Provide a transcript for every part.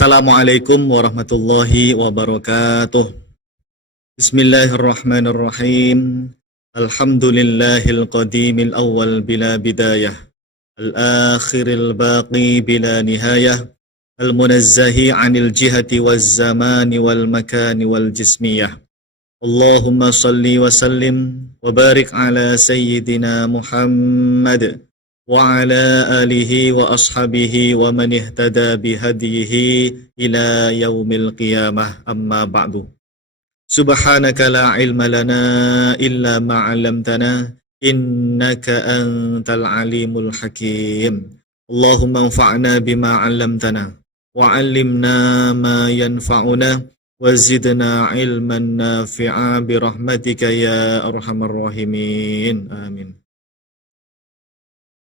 Assalamualaikum warahmatullahi wabarakatuh. Bismillahirrahmanirrahim. Alhamdulillahil qadimil awwal bila bidayah, al-akhiril baqi bila nihayah, al-munazzahi 'anil jihati waz zamani wal makani wal jismiyah. Allahumma salli wa sallim wa barik ala sayyidina Muhammad wa ala alihi wa ashabihi wa man ihtada bihadihi ila yaumil qiyamah, amma ba'du. Subhanaka la ilma lana illa ma 'allamtana innaka antal alimul hakim. Allahumma anfa'na bima 'allamtana wa 'allimna ma yanfa'una wa zidna ilman nafi'a bi rahmatika ya arhamar rahimin. Amin.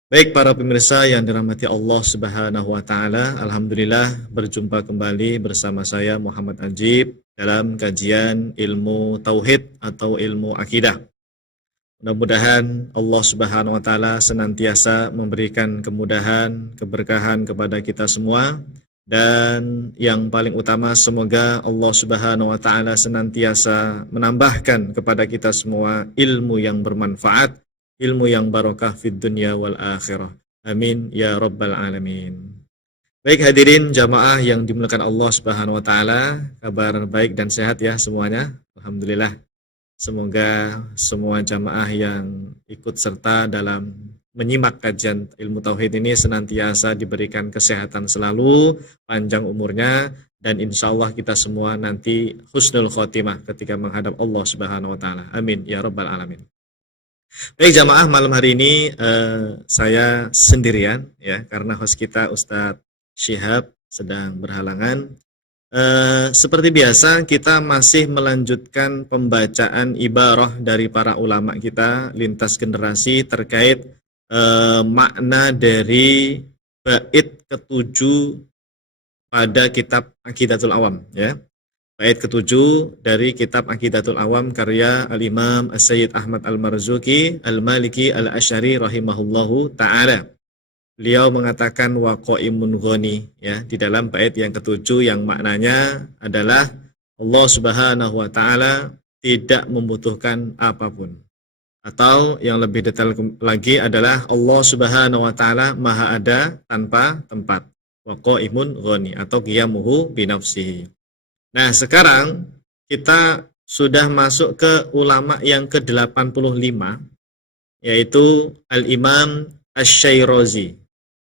Baik para pemirsa yang dirahmati Allah Subhanahu wa taala, alhamdulillah berjumpa kembali bersama saya Muhammad Ajib dalam kajian ilmu tauhid atau ilmu akidah. Mudah-mudahan Allah Subhanahu wa taala senantiasa memberikan kemudahan, keberkahan kepada kita semua, dan yang paling utama semoga Allah Subhanahu wa taala senantiasa menambahkan kepada kita semua ilmu yang bermanfaat, ilmu yang barokah fid dunya wal akhirah. Amin ya rabbal alamin. Baik hadirin jamaah yang dimuliakan Allah Subhanahu wa taala, kabar baik dan sehat ya semuanya. Alhamdulillah. Semoga semua jamaah yang ikut serta dalam menyimak kajian ilmu tauhid ini senantiasa diberikan kesehatan selalu, panjang umurnya, dan insya Allah kita semua nanti husnul khotimah ketika menghadap Allah Subhanahu wa taala. Amin ya rabbal alamin. Baik jamaah, malam hari ini saya sendirian ya, karena host kita Ustadz Syihab sedang berhalangan. Seperti biasa kita masih melanjutkan pembacaan ibarah dari para ulama kita lintas generasi terkait makna dari bait ketujuh pada kitab Aqidatul Awam ya. Bait ketujuh dari kitab Aqidatul Awam karya Al-Imam As-Sayyid Ahmad Al-Marzuki Al-Maliki Al-Asy'ari rahimahullahu ta'ala. Beliau mengatakan wa qaimun ghani ya, di dalam bait yang ketujuh yang maknanya adalah Allah Subhanahu wa taala tidak membutuhkan apapun. Atau yang lebih detail lagi adalah Allah Subhanahu wa taala maha ada tanpa tempat. Wa qaimun ghani atau qiyamuhu bi nafsihi. Nah, sekarang kita sudah masuk ke ulama yang ke-85, yaitu Al-Imam Asy-Syairazi.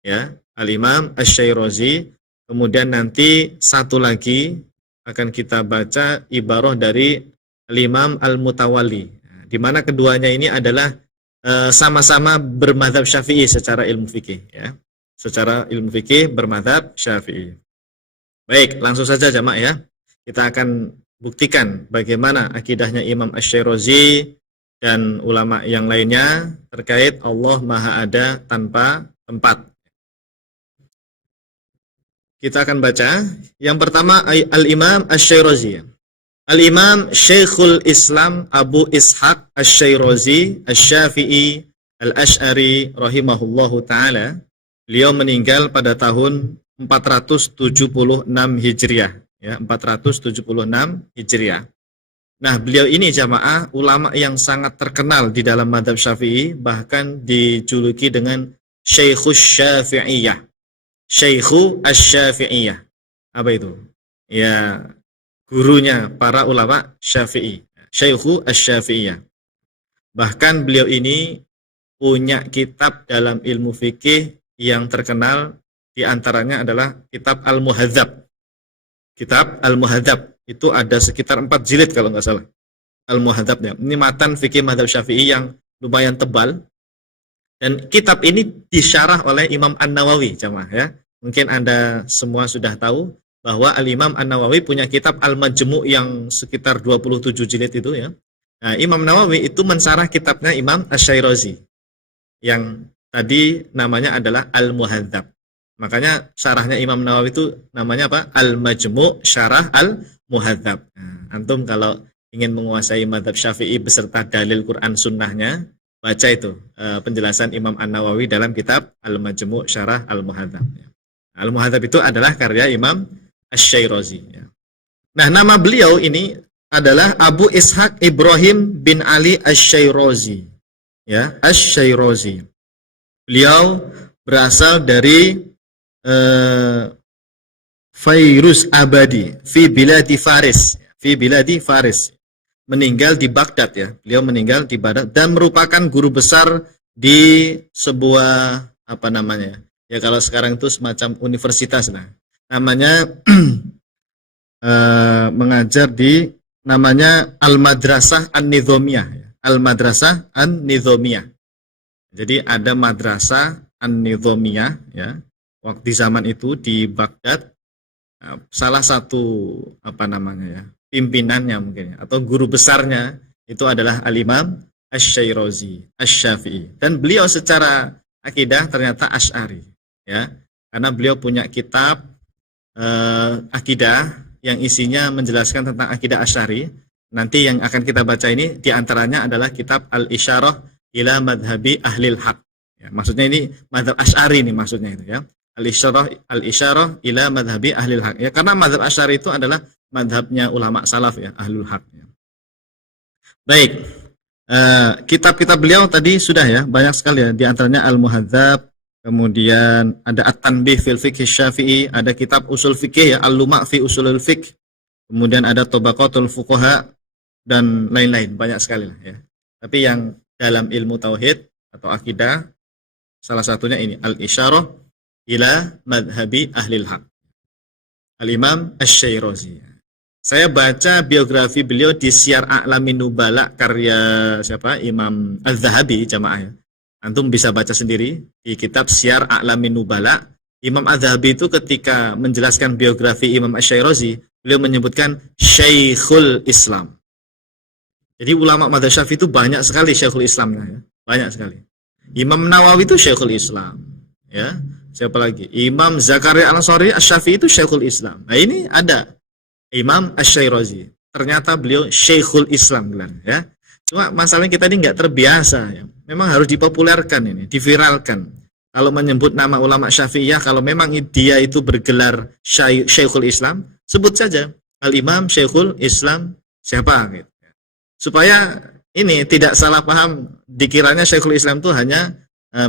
Ya, Al-Imam Asy-Syairazi. Kemudian nanti satu lagi akan kita baca ibarah dari Al-Imam Al-Mutawalli. Di mana keduanya ini adalah sama-sama bermadzhab Syafi'i secara ilmu fikih, ya. Secara ilmu fikih bermadzhab Syafi'i. Baik, langsung saja jamaah ya. Kita akan buktikan bagaimana akidahnya Imam Asy-Syairazi dan ulama yang lainnya terkait Allah Maha Ada tanpa tempat. Kita akan baca. Yang pertama Al-Imam Asy-Syairazi. Al-Imam Syekhul Islam Abu Ishaq Asy-Syairazi Asy-Syafi'i Al-Asy'ari rahimahullahu taala. Beliau meninggal pada tahun 476 Hijriah. Ya, 476 Hijriah. Nah, beliau ini jamaah ulama yang sangat terkenal di dalam mazhab Syafi'i, bahkan dijuluki dengan Syekhus Syafi'iyah. Syekhu Asy-Syafi'iyah. Apa itu? Ya, gurunya para ulama Syafi'i. Syekhu Asy-Syafi'iyah. Bahkan beliau ini punya kitab dalam ilmu fikih yang terkenal, di antaranya adalah kitab Al-Muhadzab. Kitab Al-Muhadzab itu ada sekitar 4 jilid kalau nggak salah. Al-Muhadzabnya. Ini matan fikih mazhab Syafi'i yang lumayan tebal. Dan kitab ini disyarah oleh Imam An-Nawawi, jamaah ya. Mungkin Anda semua sudah tahu bahwa Al-Imam An-Nawawi punya kitab Al-Majmu' yang sekitar 27 jilid itu ya. Nah, Imam Nawawi itu mensyarah kitabnya Imam Asy-Syairazi yang tadi namanya adalah Al-Muhadzab. Makanya syarahnya Imam Nawawi itu namanya apa? Al-Majmu' Syarah Al-Muhadzab. Nah, antum kalau ingin menguasai mazhab Syafi'i beserta dalil Quran sunnahnya, baca itu penjelasan Imam An-Nawawi dalam kitab Al-Majmu' Syarah Al-Muhadzab. Al-Muhadzab itu adalah karya Imam Asy-Syairazi. Ya. Nah, nama beliau ini adalah Abu Ishaq Ibrahim bin Ali Asy-Syairazi. Ya, Asy-Syairazi. Beliau berasal dari Fairuz Abadi fi biladi Faris. Fi biladi Faris. Meninggal di Baghdad ya. Beliau meninggal di Baghdad dan merupakan guru besar di sebuah apa namanya? Ya kalau sekarang itu semacam universitas lah. Namanya mengajar di namanya Al-Madrasah An-Nizamiyah. Al-Madrasah An-Nizamiyah. Jadi ada Madrasah An-Nizamiyah ya. Waktu zaman itu di Baghdad salah satu apa namanya ya, pimpinannya mungkin ya, atau guru besarnya itu adalah Al-Imam Asy-Syairazi, Asy-Syafi'i. Dan beliau secara akidah ternyata Asy'ari ya. Karena beliau punya kitab akidah yang isinya menjelaskan tentang akidah Asy'ari. Nanti yang akan kita baca ini diantaranya adalah kitab Al-Isyarah ila Madhabi Ahlil Haq. Ya, maksudnya ini madhab Asy'ari ini maksudnya itu ya. Al-Isyarah ila Madhabi Ahlil Haq. Ya, karena madhab Asy'ari itu adalah madhabnya ulama salaf ya, Ahlul Haq. Ya. Baik, kitab-kitab beliau tadi sudah ya, banyak sekali ya. Diantaranya Al-Muhadzab, kemudian ada At-Tanbih fil Fiqh Syafi'i, ada kitab Usul Fiqh ya, Al-Luma' fi Usulul Fiqh, kemudian ada Tabaqatul Fuqaha dan lain-lain, banyak sekali lah ya. Tapi yang dalam ilmu tauhid atau akidah salah satunya ini Al-Isyarah ila Madhabi Ahlil Haq, Al-Imam Asy-Syairazi. Saya baca biografi beliau di Syiar A'lamin Nubala karya siapa? Imam Az-Zahabi jamaah ya. Antum bisa baca sendiri di kitab Syiar A'lamin Nubala. Imam Az-Zahabi itu ketika menjelaskan biografi Imam Asy-Syairazi, beliau menyebutkan Syekhul Islam. Jadi ulama madzhab Syafi'i itu banyak sekali Syekhul Islamnya ya. Banyak sekali. Imam Nawawi itu Syekhul Islam ya. Siapa lagi? Imam Zakaria Al-Ansari Asy-Syafi'i itu Syekhul Islam. Nah, ini ada Imam Asy-Syairazi. Ternyata beliau Syekhul Islam ya. Cuma masalahnya kita ini nggak terbiasa ya. Memang harus dipopulerkan ini, diviralkan. Kalau menyebut nama ulama Syafi'iyah, kalau memang dia itu bergelar Syekhul Islam, sebut saja Al-Imam Syekhul Islam siapa gitu. Supaya ini tidak salah paham, dikiranya Syekhul Islam itu hanya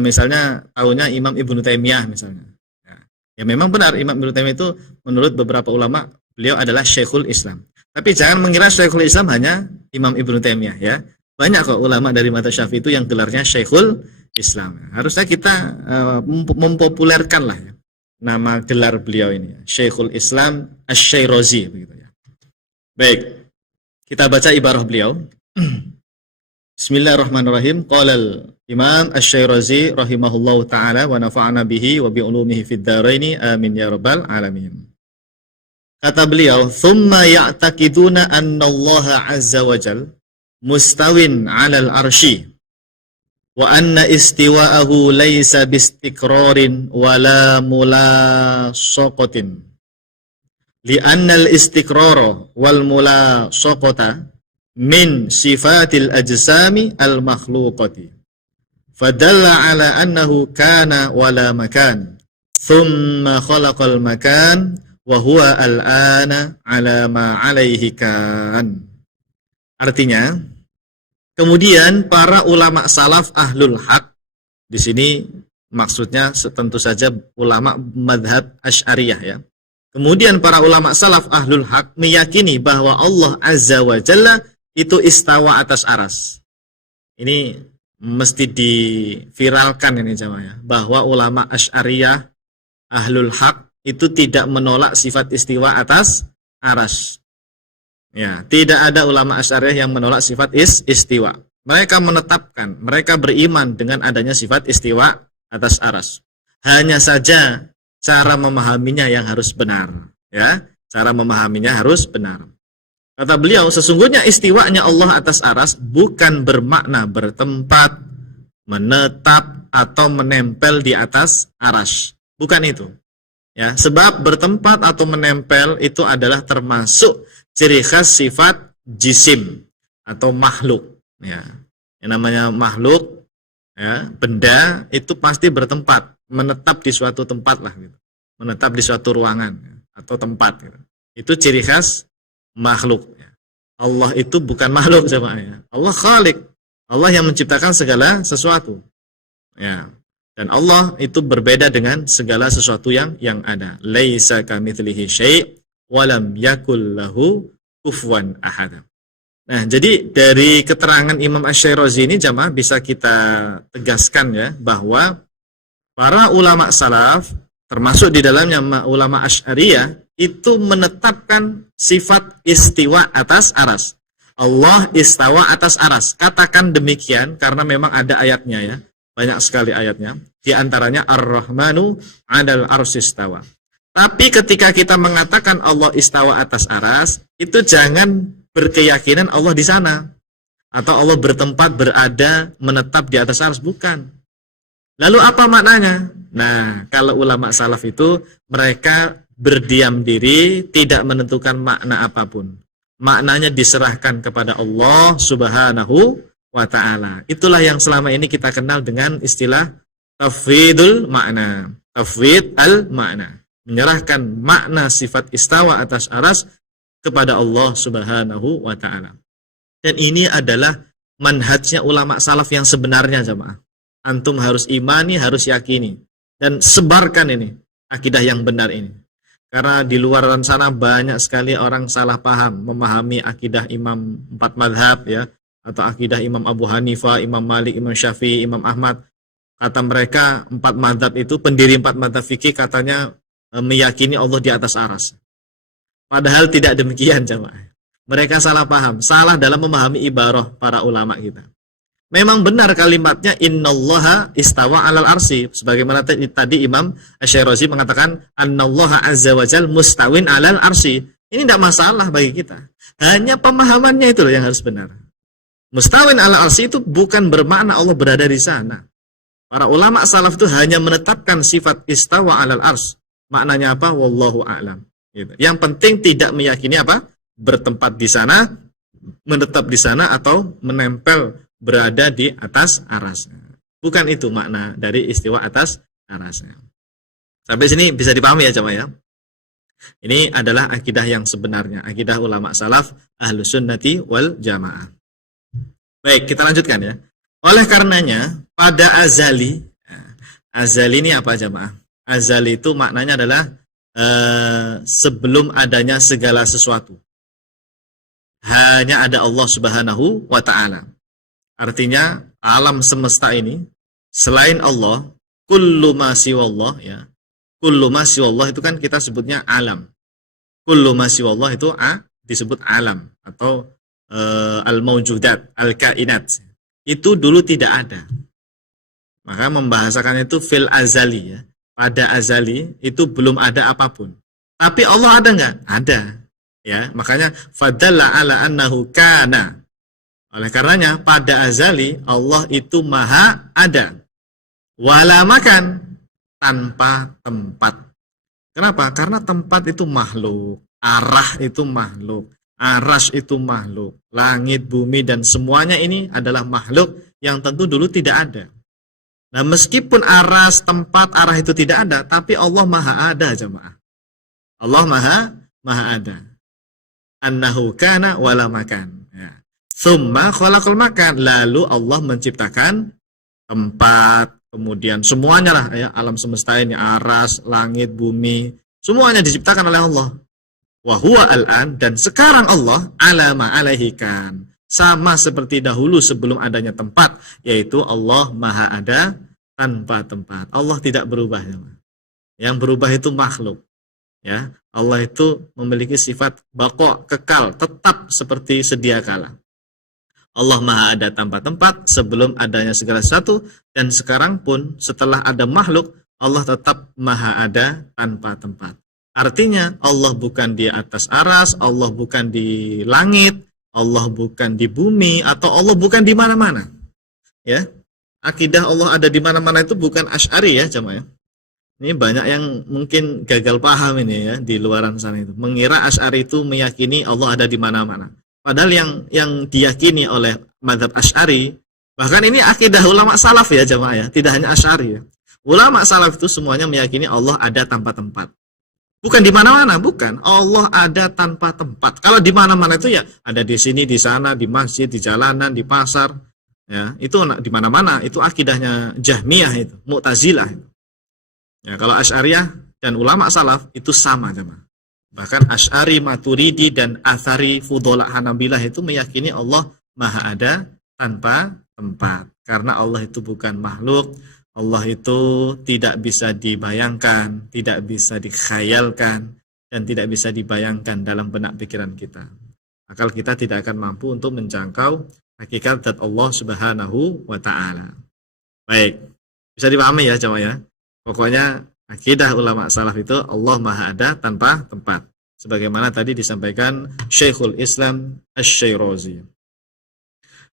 misalnya tahunya Imam Ibnu Taimiyah misalnya. Ya memang benar Imam Ibnu Taimiyah itu menurut beberapa ulama beliau adalah Syekhul Islam. Tapi jangan mengira Syekhul Islam hanya Imam Ibnu Taimiyah ya. Banyak kok ulama dari madzhab Syafi'i itu yang gelarnya Syekhul Islam. Harusnya kita mempopulerkan lah ya, nama gelar beliau ini, Syekhul Islam Asy-Syairazi begitu ya. Baik. Kita baca ibarah beliau. Bismillahirrahmanirrahim. Qala Imam Asy-Syairazi rahimahullahu taala wa nafa'ana bihi wa bi ulumihi fid dharaini amin ya rabbal alamin. Kata beliau, "Tsumma ya'taqiduna anna Allah 'azza wa jalla mustawin 'alal arsy wa anna istiwa'ahu laysa bistiqrarin wala mulasaqatin. Li'anna al-istiqrara wal mulasaqata min sifatil ajsami al-makhluqati. Fadalla ala annahu kana wala makan. Thumma khalaqal makan wa huwa al-ana ala ma alaihi kan." Artinya, kemudian para ulama salaf ahlul haq, di sini maksudnya tentu saja ulama madhab Asy'ariyah ya. Kemudian para ulama salaf ahlul haq meyakini bahwa Allah Azza wa Jalla itu istawa atas aras. Ini mesti diviralkan ini jamaah ya, bahwa ulama Asy'ariyah ahlul haq itu tidak menolak sifat istiwa atas aras. Ya, tidak ada ulama Asy'ariyah yang menolak sifat istiwa. Mereka menetapkan, mereka beriman dengan adanya sifat istiwa atas aras. Hanya saja cara memahaminya yang harus benar, ya. Cara memahaminya harus benar. Kata beliau, sesungguhnya istiwanya Allah atas aras bukan bermakna bertempat, menetap atau menempel di atas aras. Bukan itu. Ya, sebab bertempat atau menempel itu adalah termasuk ciri khas sifat jisim atau makhluk. Ya, yang namanya makhluk, ya, benda itu pasti bertempat, menetap di suatu tempat lah, gitu. Menetap di suatu ruangan, ya, atau tempat. Gitu. Itu ciri khas makhluk. Allah itu bukan makhluk jemaah. Allah Khalik. Allah yang menciptakan segala sesuatu. Ya. Dan Allah itu berbeda dengan segala sesuatu yang ada. Laisa kamitslihi syai' wa lam yakul lahu kufuwan ahad. Nah, jadi dari keterangan Imam Asy-Syirazi ini jemaah bisa kita tegaskan ya bahwa para ulama salaf termasuk di dalamnya ulama Asy'ariyah itu menetapkan sifat istiwa atas aras. Allah istawa atas aras. Katakan demikian karena memang ada ayatnya ya. Banyak sekali ayatnya. Di antaranya Ar-Rahmanu 'alal arsy istawa. Tapi ketika kita mengatakan Allah istawa atas aras, itu jangan berkeyakinan Allah di sana atau Allah bertempat berada menetap di atas aras, bukan. Lalu apa maknanya? Nah, kalau ulama salaf itu mereka berdiam diri, tidak menentukan makna apapun. Maknanya diserahkan kepada Allah Subhanahu wa ta'ala. Itulah yang selama ini kita kenal dengan istilah tafwidul makna. Tafwid al-makna. Menyerahkan makna sifat istawa atas aras kepada Allah Subhanahu wa ta'ala. Dan ini adalah manhajnya ulama salaf yang sebenarnya jemaah. Antum harus imani, harus yakini. Dan sebarkan ini, akidah yang benar ini. Karena di luar sana banyak sekali orang salah paham, memahami akidah imam 4 madhab ya, atau akidah Imam Abu Hanifah, Imam Malik, Imam Syafi'i, Imam Ahmad. Kata mereka 4 madhab itu, pendiri 4 madhab fikih katanya meyakini Allah di atas aras. Padahal tidak demikian jemaah. Mereka salah paham, salah dalam memahami ibarah para ulama kita. Memang benar kalimatnya innallaha istawa 'alal arsy, sebagaimana tadi Imam Asy-Syirazi mengatakan annallaha azza wajal mustawin 'alal arsy. Ini tidak masalah bagi kita. Hanya pemahamannya itu loh yang harus benar. Mustawin 'alal arsy itu bukan bermakna Allah berada di sana. Para ulama salaf itu hanya menetapkan sifat istawa 'alal arsy. Maknanya apa? Wallahu a'lam. Gitu. Yang penting tidak meyakini apa? Bertempat di sana, menetap di sana atau menempel berada di atas arasnya. Bukan itu makna dari istiwa atas arasnya. Sampai sini bisa dipahami ya jemaah ya. Ini adalah akidah yang sebenarnya, akidah ulama salaf Ahlus Sunnati wal Jamaah. Baik, kita lanjutkan ya. Oleh karenanya pada azali ini apa jemaah? Azali itu maknanya adalah sebelum adanya segala sesuatu. Hanya ada Allah Subhanahu wa ta'ala. Artinya alam semesta ini selain Allah, kullu ma siwallah ya. Kullu ma siwallah itu kan kita sebutnya alam. Kullu ma siwallah itu disebut alam atau al-maujudat, al-kainat. Itu dulu tidak ada. Maka membahasakannya itu fil azali ya. Pada azali itu belum ada apapun. Tapi Allah ada enggak? Ada. Ya, makanya fadalla ala annahu kana. Oleh karenanya pada azali Allah itu maha ada. Wala makan, tanpa tempat. Kenapa? Karena tempat itu makhluk, arah itu makhluk, aras itu makhluk, langit, bumi dan semuanya ini adalah makhluk yang tentu dulu tidak ada. Nah, meskipun aras, tempat, arah itu tidak ada, tapi Allah maha ada jemaah. Allah maha ada. Annahu kana wala makan. Ya. Tsumma khalaqal makan. Lalu Allah menciptakan tempat, kemudian semuanya lah ya, alam semesta ini, aras, langit, bumi, semuanya diciptakan oleh Allah. Wa huwa al-an, dan sekarang Allah ala ma alaihi kan. Sama seperti dahulu sebelum adanya tempat, yaitu Allah maha ada tanpa tempat. Allah tidak berubah. Yang berubah itu makhluk. Ya, Allah itu memiliki sifat baqa, kekal, tetap seperti sedia kala. Allah maha ada tanpa tempat sebelum adanya segala sesuatu, dan sekarang pun setelah ada makhluk, Allah tetap maha ada tanpa tempat. Artinya Allah bukan di atas aras, Allah bukan di langit, Allah bukan di bumi, atau Allah bukan di mana-mana. Ya, akidah Allah ada di mana-mana itu bukan Asy'ari ya jemaah. Ini banyak yang mungkin gagal paham ini ya di luaran sana itu. Mengira Asy'ari itu meyakini Allah ada di mana-mana. Padahal yang diyakini oleh mazhab Asy'ari, bahkan ini akidah ulama salaf ya jemaah ya, tidak hanya Asy'ari ya. Ulama salaf itu semuanya meyakini Allah ada tanpa tempat. Bukan di mana-mana, bukan. Allah ada tanpa tempat. Kalau di mana-mana itu ya ada di sini, di sana, di masjid, di jalanan, di pasar. Ya, itu di mana-mana. Itu akidahnya Jahmiyah itu, Mu'tazilah itu. Ya, kalau Asy'ariyah dan ulama salaf itu sama, jemaah. Bahkan Asy'ari, Maturidi dan Athari, Fudola, Hanabilah itu meyakini Allah Maha ada tanpa tempat. Karena Allah itu bukan makhluk, Allah itu tidak bisa dibayangkan, tidak bisa dikhayalkan, dan tidak bisa dibayangkan dalam benak pikiran kita. Akal kita tidak akan mampu untuk menjangkau hakikat zat Allah Subhanahu wa Ta'ala. Baik, bisa dipahami ya jemaah ya. Pokoknya akidah ulama salaf itu Allah Maha ada tanpa tempat. Sebagaimana tadi disampaikan Syekhul Islam Asy-Syairazi.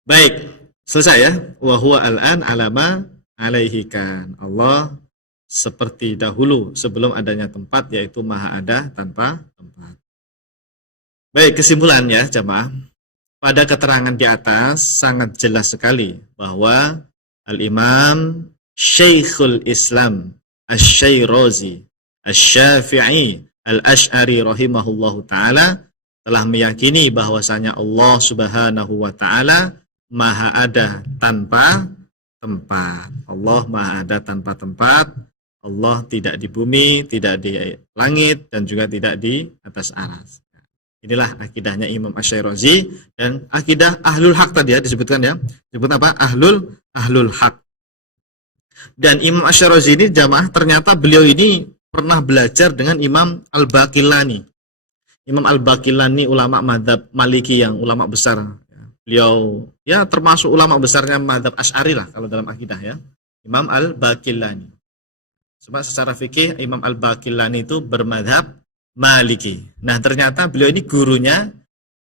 Baik, selesai ya. Wa huwa al-an alama alaihi kan. Allah seperti dahulu sebelum adanya tempat, yaitu Maha ada tanpa tempat. Baik, kesimpulannya jemaah. Pada keterangan di atas sangat jelas sekali bahwa Al-Imam Syekhul Islam Asy-Syairazi Asy-Syafi'i Al-Asy'ari rahimahullahu ta'ala telah meyakini bahwasanya Allah Subhanahu wa ta'ala Maha ada tanpa tempat. Allah Maha ada tanpa tempat. Allah tidak di bumi, tidak di langit, dan juga tidak di atas aras. Inilah akidahnya Imam Asy-Syairazi dan akidah Ahlul Haq tadi ya disebutkan ya. Disebut apa? Ahlul Haq. Dan Imam Asy-Syairazi ini jamaah ternyata beliau ini pernah belajar dengan Imam Al-Baqillani. Imam Al-Baqillani ulama mazhab Maliki yang ulama besar. Beliau ya termasuk ulama besarnya mazhab Asy'ari lah kalau dalam akidah ya. Imam Al-Baqillani. Sebab secara fikih Imam Al-Baqillani itu bermadzhab Maliki. Nah, ternyata beliau ini gurunya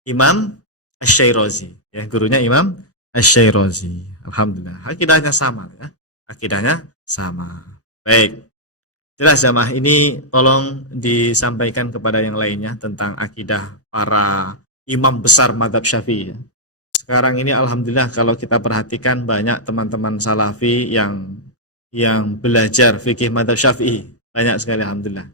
Imam Asy-Syairazi, ya, gurunya Imam Asy-Syairazi. Alhamdulillah, akidahnya sama ya. Akidahnya sama. Baik. Jelas jamaah, ini tolong disampaikan kepada yang lainnya tentang akidah para imam besar mazhab Syafi'i ya. Sekarang ini alhamdulillah kalau kita perhatikan banyak teman-teman salafi yang belajar fikih mazhab Syafi'i, banyak sekali alhamdulillah.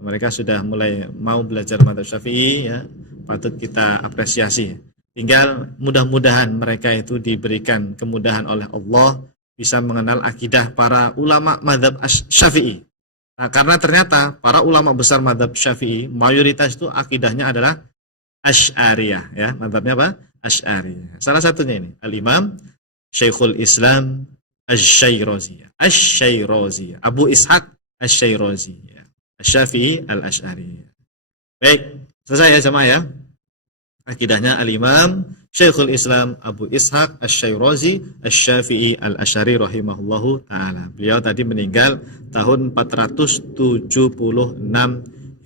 Mereka sudah mulai mau belajar mazhab Syafi'i ya, patut kita apresiasi. Tinggal mudah-mudahan mereka itu diberikan kemudahan oleh Allah bisa mengenal akidah para ulama mazhab Syafi'i. Nah, karena ternyata para ulama besar mazhab Syafi'i mayoritas itu akidahnya adalah Asy'ariyah ya, mazhabnya apa? Asy'ariyah. Salah satunya ini Al-Imam Syekhul Islam Asy-Syairazi. Asy-Syairazi, Abu Ishaq Asy-Syairazi. Asy-Syafi'i Al-Asy'ari. Baik, selesai ya jemaah ya. Akidahnya Al-Imam Syekhul Islam Abu Ishaq Asy-Syairazi Asy-Syafi'i Al-Asy'ari rahimahullahu ta'ala. Beliau tadi meninggal tahun 476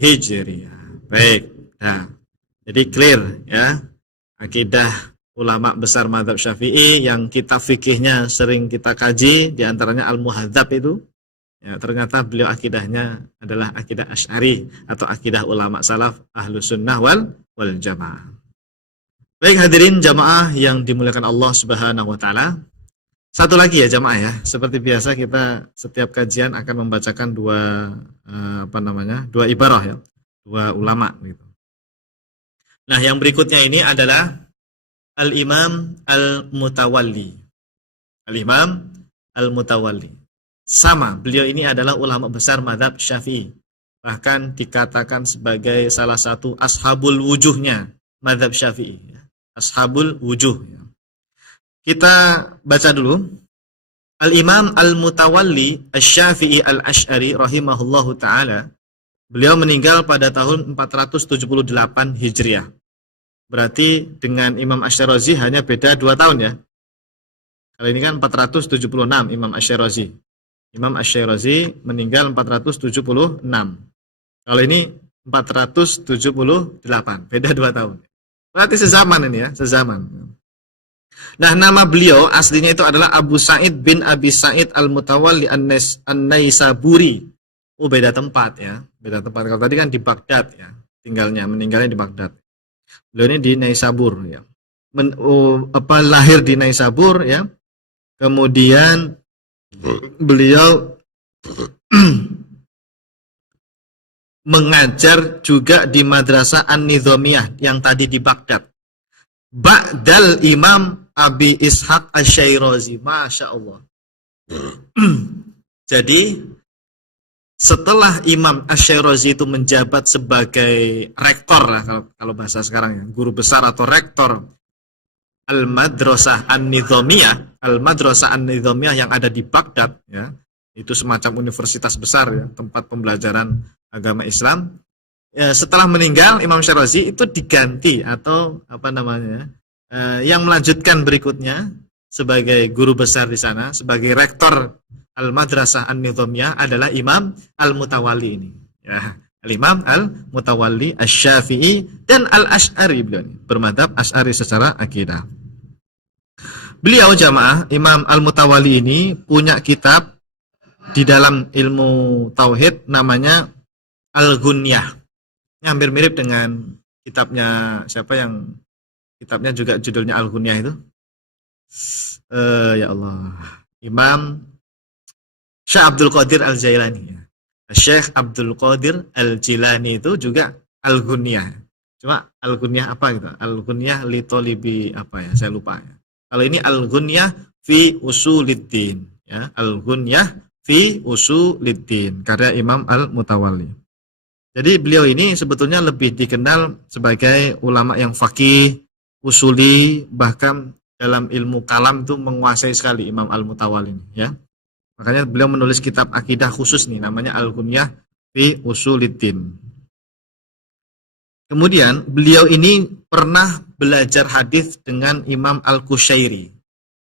Hijriah. Baik, nah, jadi clear ya. Akidah ulama besar mazhab Syafi'i yang kitab fikihnya sering kita kaji, diantaranya Al-Muhadzab itu. Ya, ternyata beliau akidahnya adalah akidah Asy'ari atau akidah ulama salaf Ahlus Sunnah wal Jamaah. Baik hadirin jamaah yang dimuliakan Allah Subhanahu wa taala. Satu lagi ya jamaah ya, seperti biasa kita setiap kajian akan membacakan dua ibarah ya, dua ulama gitu. Nah, yang berikutnya ini adalah Al-Imam Al-Mutawalli. Al-Imam Al-Mutawalli. Sama, beliau ini adalah ulama besar mazhab Syafi'i. Bahkan dikatakan sebagai salah satu ashabul wujuhnya mazhab Syafi'i. Ashabul wujuh. Kita baca dulu. Al-Imam Al-Mutawalli Asy-Syafi'i Al-Asy'ari rahimahullahu ta'ala. Beliau meninggal pada tahun 478 Hijriah. Berarti dengan Imam Asy-Syairazi hanya beda 2 tahun ya. Kali ini kan 476 Imam Asy-Syairazi. Imam Asy-Syairazi meninggal 476. Kalau ini 478, beda 2 tahun. Berarti sezaman ini ya, sezaman. Nah, nama beliau aslinya itu adalah Abu Sa'id bin Abi Sa'id Al-Mutawalli An-Naisaburi. Oh, beda tempat ya, beda tempat. Kalau tadi kan di Baghdad ya, meninggalnya di Baghdad. Beliau ini di Naisabur ya. Lahir di Naisabur ya. Kemudian beliau mengajar juga di Madrasah An-Nizamiyah yang tadi di Baghdad. Ba'dal Imam Abi Ishaq Asy-Syairazi. Masya Allah. Jadi setelah Imam Asy-Syairazi itu menjabat sebagai rektor, kalau bahasa sekarang ya, guru besar atau rektor Al-Madrasah An-Nizamiyah, Al-Madrasah An-Nizamiyah yang ada di Baghdad, ya, itu semacam universitas besar ya, tempat pembelajaran agama Islam. Ya, setelah meninggal Imam Syirazi itu diganti atau yang melanjutkan berikutnya sebagai guru besar di sana, sebagai rektor Al-Madrasah An-Nizamiyah adalah Imam Al-Mutawalli ini. Ya, Al-Imam Al-Mutawalli Asy-Syafi'i dan Al-Asy'ari, beliau bermadzhab Asy'ari secara akidah. Beliau jamaah Imam Al-Mutawalli ini punya kitab di dalam ilmu tauhid namanya Al-Ghunyah. Hampir mirip dengan kitabnya siapa yang kitabnya juga judulnya Al-Ghunyah itu? Ya Allah, Imam Syekh Abdul Qadir Al-Jailani. Syekh Abdul Qadir Al-Jilani itu juga Al-Ghunyah. Cuma Al-Ghunyah apa gitu? Al-Ghunyah li tolibi apa ya? Saya lupa ya. Kalau ini Al-Ghunyah fi Ushuluddin, ya. Al-Ghunyah fi Ushuluddin karya Imam Al-Mutawalli. Jadi beliau ini sebetulnya lebih dikenal sebagai ulama yang faqih, usuli, bahkan dalam ilmu kalam itu menguasai sekali Imam Al-Mutawalli ini, ya. Makanya beliau menulis kitab akidah khusus nih namanya Al-Ghunyah fi Ushuluddin. Kemudian beliau ini pernah belajar hadis dengan Imam Al-Qushairi,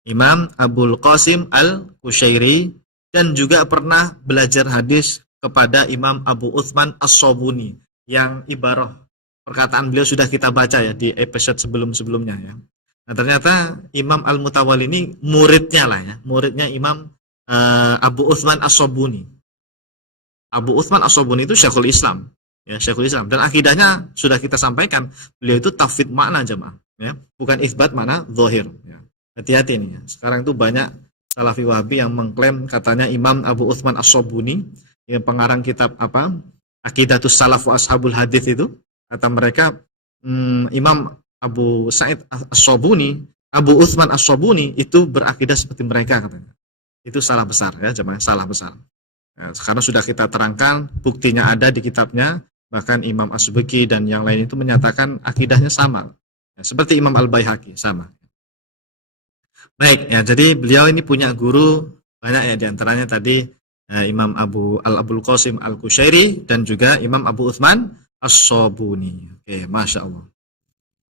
Imam Abul Qasim Al-Qushairi, dan juga pernah belajar hadis kepada Imam Abu Utsman As-Sabuni yang ibarah perkataan beliau sudah kita baca ya di episode sebelum-sebelumnya ya. Nah, ternyata Imam Al-Mutawalli ini muridnya lah ya, muridnya Imam Abu Utsman As-Sabuni. Abu Utsman As-Sabuni itu Syekhul Islam, ya, Syekhul Islam, dan akidahnya sudah kita sampaikan, beliau itu tafwid makna jamaah, ya, bukan isbat makna zahir, ya. Hati-hati nih ya. Sekarang itu banyak Salafi Wahabi yang mengklaim katanya Imam Abu Utsman As-Sabuni yang pengarang kitab apa? Aqidatus Salaf wa Ashabul Hadits itu, kata mereka Imam Abu Sa'id As-Sabuni, Abu Utsman As-Sabuni itu berakidah seperti mereka katanya. Itu salah besar ya, jemaah, salah besar. Ya, karena sudah kita terangkan buktinya ada di kitabnya, bahkan Imam As-Subki dan yang lain itu menyatakan akidahnya sama. Ya, seperti Imam Al-Baihaqi sama. Baik, ya, jadi beliau ini punya guru banyak ya, diantaranya tadi Imam Abul Qasim Al-Qushairi dan juga Imam Abu Utsman As-Sabuni. Oke, Masya Allah.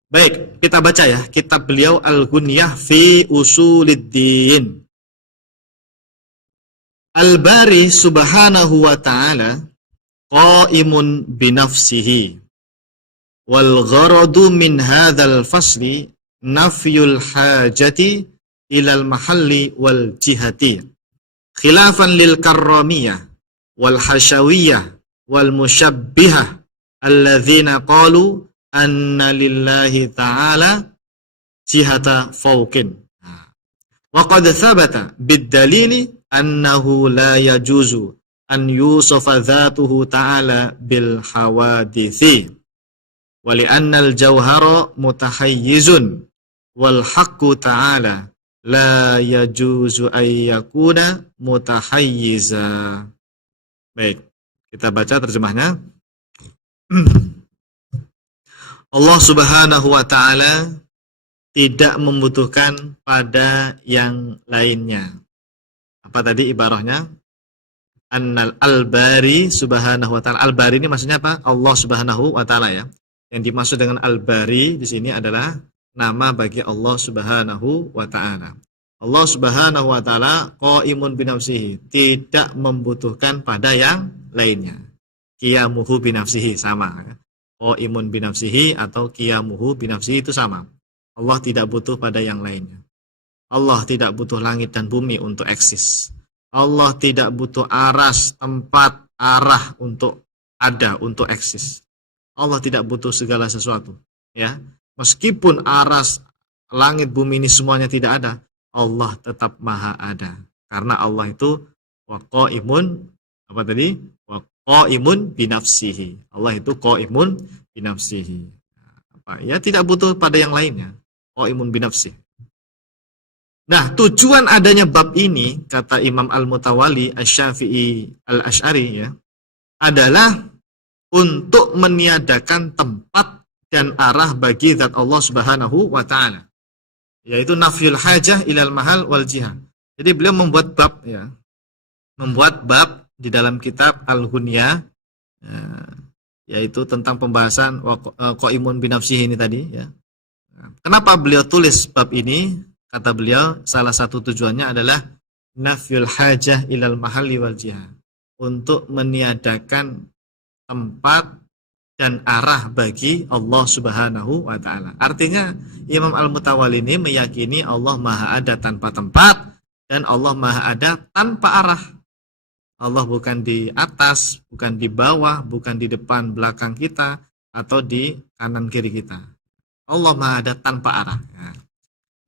Baik, kita baca ya kitab beliau Al-Ghunyah fi Ushuluddin. Al-Bari subhanahu wa ta'ala qaimun binafsihi wal gharadu min hadzal fasli nafyul hajati ilal mahalli wal jihati khilafan lil karramiyah wal hashawiyah wal musyabbihah alladzina qalu anna lillahi ta'ala jihata fawqin wa qad thabata bid dalili annahu la yajuzu an yusafa dhatuhu ta'ala bil hawadithi wa li anna al jawhara mutahayyizun wal haqqu ta'ala la yajuzu ayyakuna mutahayyiza. Baik, kita baca terjemahnya. Allah Subhanahu wa ta'ala tidak membutuhkan pada yang lainnya. Apa tadi ibarahnya? Annal al-bari subhanahu wa ta'ala. Al-bari ini maksudnya apa? Allah Subhanahu wa ta'ala ya. Yang dimaksud dengan al-bari di sini adalah nama bagi Allah Subhanahu wa ta'ala. Allah Subhanahu wa ta'ala qaimun binafsihi, tidak membutuhkan pada yang lainnya. Qiyamuhu binafsihi sama. Qaimun binafsihi atau qiyamuhu binafsihi itu sama. Allah tidak butuh pada yang lainnya. Allah tidak butuh langit dan bumi untuk eksis. Allah tidak butuh aras, tempat, arah untuk ada, untuk eksis. Allah tidak butuh segala sesuatu. Ya, meskipun aras, langit, bumi ini semuanya tidak ada, Allah tetap maha ada. Karena Allah itu waqaimun, apa tadi? qaimun binafsihi. Allah itu qaimun binafsihi. Ya tidak butuh pada yang lainnya. Qaimun binafsihi. Nah, tujuan adanya bab ini, kata Imam Al-Mutawali Asy-Syafi'i Al-Asy'ari ya, adalah untuk meniadakan tempat dan arah bagi zat Allah Subhanahu wa taala. Yaitu nafyul hajah ilal mahal wal jihah. Jadi beliau membuat bab ya. Membuat bab di dalam kitab Al-Ghunyah yaitu tentang pembahasan qaimun binafsihi ini tadi ya. Kenapa beliau tulis bab ini? Kata beliau, salah satu tujuannya adalah nafyul hajah ilal mahalli wal jihah, untuk meniadakan tempat dan arah bagi Allah Subhanahu wa taala. Artinya Imam Al-Mutawali ini meyakini Allah Maha ada tanpa tempat dan Allah Maha ada tanpa arah. Allah bukan di atas, bukan di bawah, bukan di depan belakang kita atau di kanan kiri kita. Allah Maha ada tanpa arah.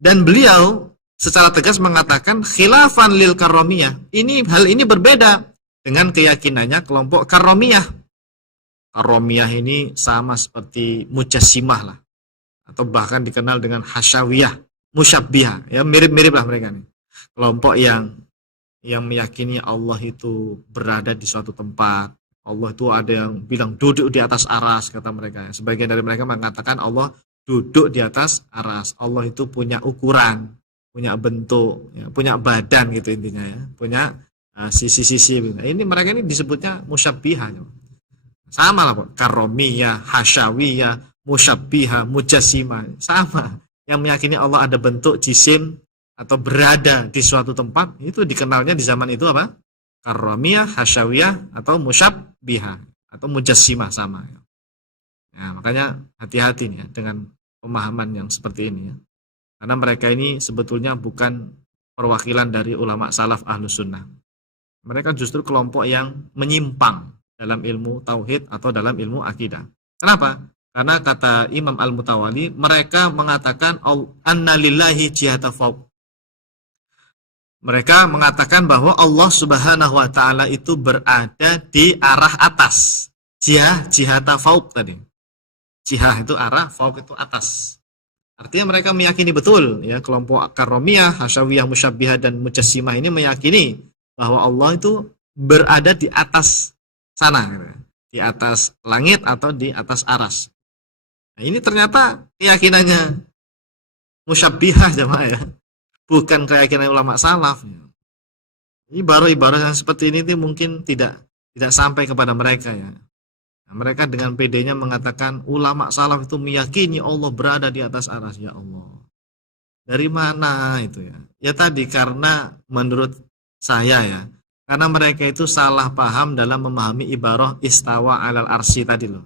Dan beliau secara tegas mengatakan khilafan lil karramiyah. Hal ini berbeda dengan keyakinannya kelompok karramiyah. Karramiyah ini sama seperti mujassimah lah, atau bahkan dikenal dengan hasyawiyah, musyabbihah. Ya mirip-mirip lah mereka nih. Kelompok yang meyakini Allah itu berada di suatu tempat. Allah itu ada yang bilang duduk di atas aras, kata mereka. Sebagian dari mereka mengatakan Allah duduk di atas aras. Allah itu punya ukuran, punya bentuk, ya, punya badan gitu intinya ya, punya sisi-sisi. Ini mereka ini disebutnya musyabbihah. Sama lah, karomiyah, hasyawiyah, musyabbihah, mujassimah, sama. Yang meyakini Allah ada bentuk, jisim atau berada di suatu tempat, itu dikenalnya di zaman itu apa? Karomiyah, hasyawiyah atau musyabbihah atau mujassimah, sama. Ya, makanya hati-hati nih ya dengan pemahaman yang seperti ini ya. Karena mereka ini sebetulnya bukan perwakilan dari ulama salaf ahlus sunnah. Mereka justru kelompok yang menyimpang dalam ilmu tauhid atau dalam ilmu akidah. Kenapa? Karena kata Imam Al-Mutawali, mereka mengatakan anna lillahi jihata fauq. Mereka mengatakan bahwa Allah Subhanahu wa taala itu berada di arah atas. Jihata fauq tadi. Jihah itu arah, fauq itu atas. Artinya mereka meyakini betul ya, kelompok karomiyah, hasyawiyah, musyabbihah dan mujassimah ini meyakini bahwa Allah itu berada di atas sana, di atas langit atau di atas aras. Nah, ini ternyata keyakinannya musyabbihah jemaah ya, bukan keyakinan ulama salaf. Ibarat-ibarat yang seperti ini mungkin tidak sampai kepada mereka ya. Mereka dengan PD-nya mengatakan ulama salaf itu meyakini Allah berada di atas aras. Ya Allah, dari mana itu ya? Ya tadi, karena menurut saya ya, karena mereka itu salah paham dalam memahami ibarah istawa alal arsy tadi loh.